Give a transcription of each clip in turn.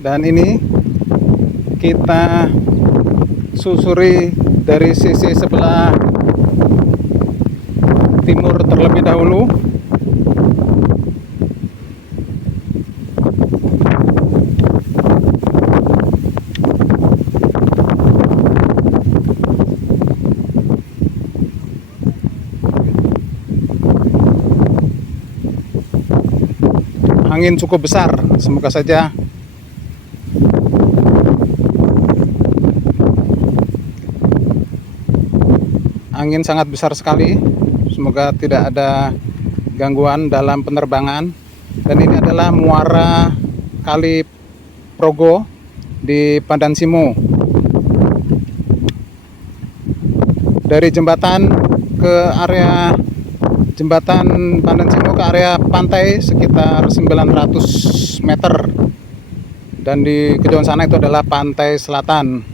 Dan ini kita susuri dari sisi sebelah timur terlebih dahulu. Angin cukup besar, semoga saja angin sangat besar sekali, semoga tidak ada gangguan dalam penerbangan. Dan ini adalah muara Kali Progo di Pandansimo. Dari jembatan ke area jembatan Pandansimo ke area pantai sekitar 900 meter, dan di kejauhan sana itu adalah pantai selatan.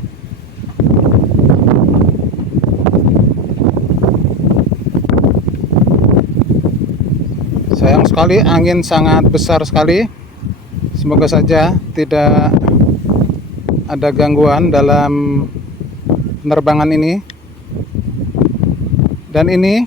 Sayang sekali, angin sangat besar sekali. Semoga saja tidak ada gangguan dalam penerbangan ini. Dan ini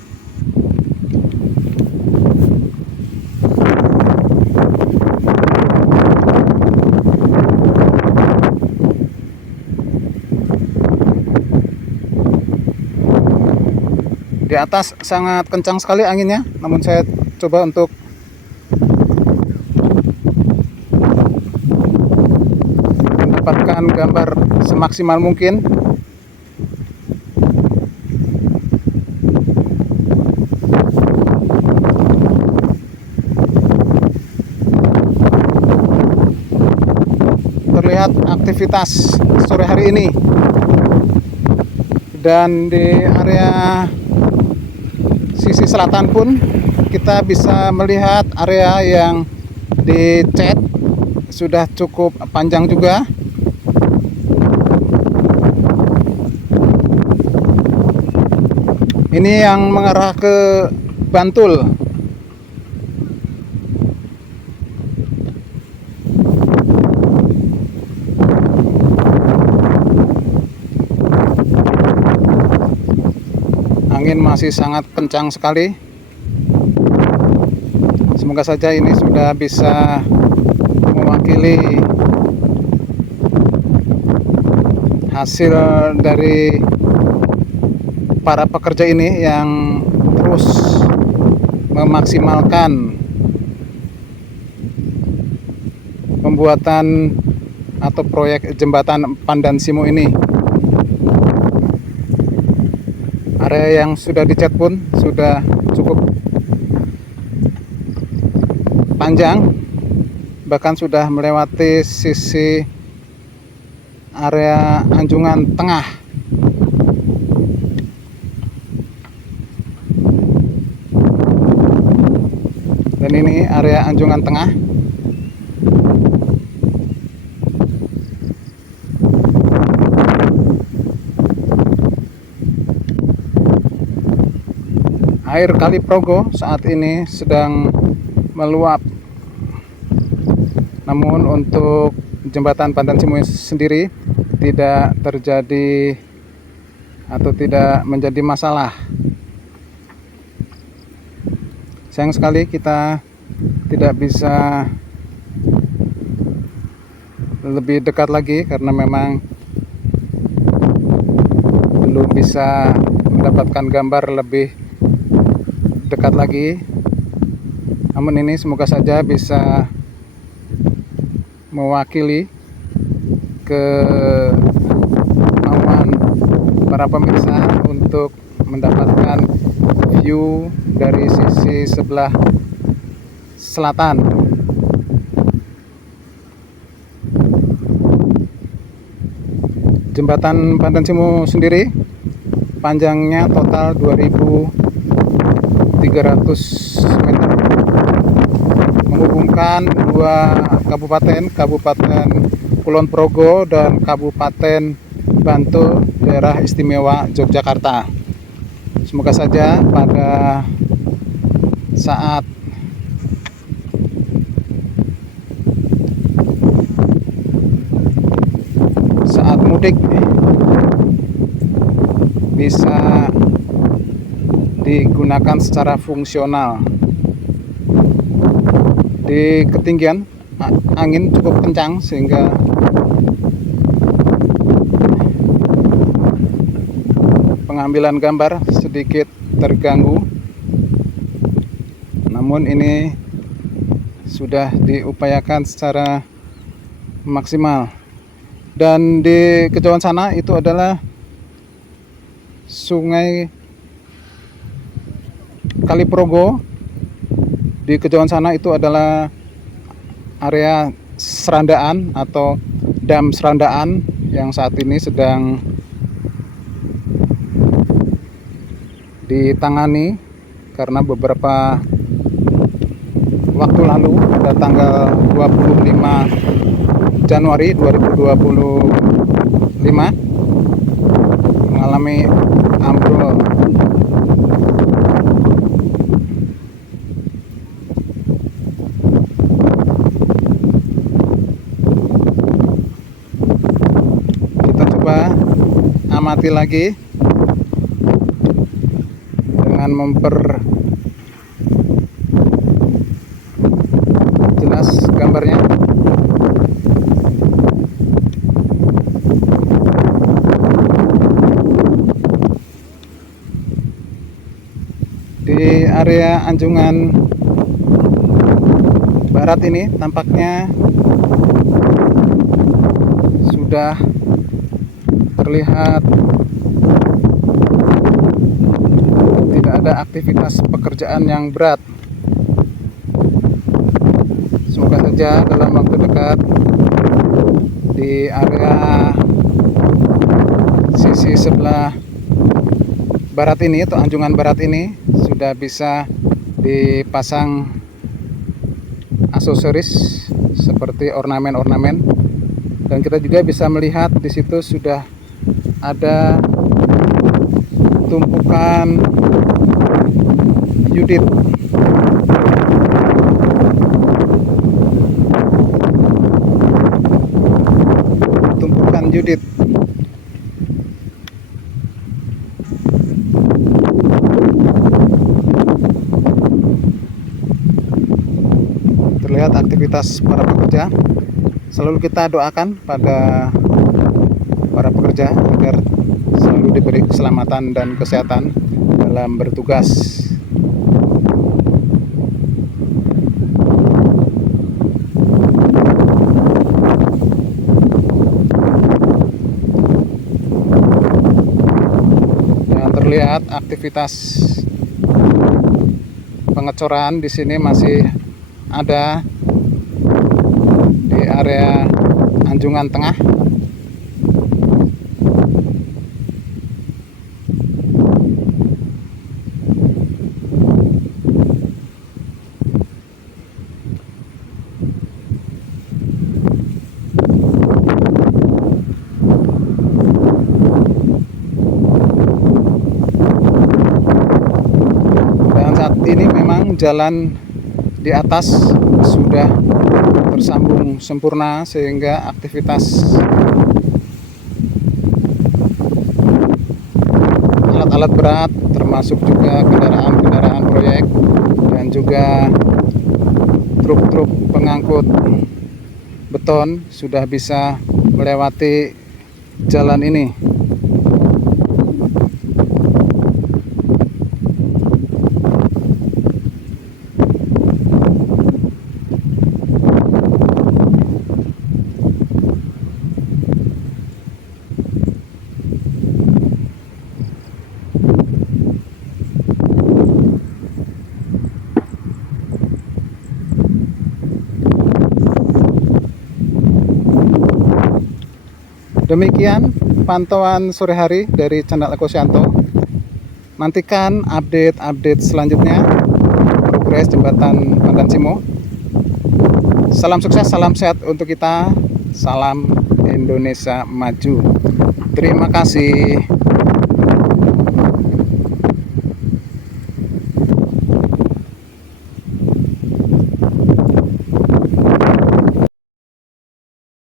di atas sangat kencang sekali anginnya, namun saya coba untuk mendapatkan gambar semaksimal mungkin. Terlihat aktivitas sore hari ini, dan di area sisi selatan pun kita bisa melihat area yang dicat sudah cukup panjang juga. Ini yang mengarah ke Bantul. Angin masih sangat kencang sekali. Semoga saja ini sudah bisa mewakili hasil dari para pekerja ini yang terus memaksimalkan pembuatan atau proyek jembatan Pandansimo ini. Area yang sudah dicat pun sudah cukup panjang, bahkan sudah melewati sisi area anjungan tengah. Dan ini area anjungan tengah. Air Kali Progo saat ini sedang meluap. Namun untuk jembatan Pandansimo sendiri tidak terjadi atau tidak menjadi masalah. Sayang sekali kita tidak bisa lebih dekat lagi karena memang belum bisa mendapatkan gambar lebih dekat lagi. Namun ini semoga saja bisa mewakili kemauan para pemirsa untuk mendapatkan view dari sisi sebelah selatan. Jembatan Pandansimo sendiri panjangnya total 2.300 meter, menghubungkan dua kabupaten, Kabupaten Kulon Progo dan Kabupaten Bantul, daerah istimewa Yogyakarta. Semoga saja pada saat pemudik bisa digunakan secara fungsional. Di ketinggian angin cukup kencang sehingga pengambilan gambar sedikit terganggu, namun ini sudah diupayakan secara maksimal. Dan di kejauhan sana itu adalah Sungai Kaliprogo. Di kejauhan sana itu adalah area Serandaan atau Dam Serandaan yang saat ini sedang ditangani karena beberapa waktu lalu pada tanggal 25 Januari 2025 mengalami ambrol. Kita coba amati lagi dengan memperjelas gambarnya. Di area Anjungan Barat ini tampaknya sudah terlihat tidak ada aktivitas pekerjaan yang berat. Semoga saja dalam waktu dekat di area sisi sebelah barat ini atau Anjungan Barat ini sudah bisa dipasang aksesoris seperti ornamen-ornamen, dan kita juga bisa melihat di situ sudah ada tumpukan Yudit. Tumpukan Yudit. Terlihat aktivitas para pekerja. Selalu kita doakan pada para pekerja agar selalu diberi keselamatan dan kesehatan dalam bertugas. Yang terlihat aktivitas pengecoran di sini masih ada di area Anjungan Tengah. Dan saat ini memang jalan di atas sudah tersambung sempurna sehingga aktivitas alat-alat berat termasuk juga kendaraan-kendaraan proyek dan juga truk-truk pengangkut beton sudah bisa melewati jalan ini. Demikian pantauan sore hari dari channel Eko Syanto. Nantikan update-update selanjutnya progres jembatan Pandan Simo. Salam sukses, salam sehat untuk kita. Salam Indonesia Maju. Terima kasih.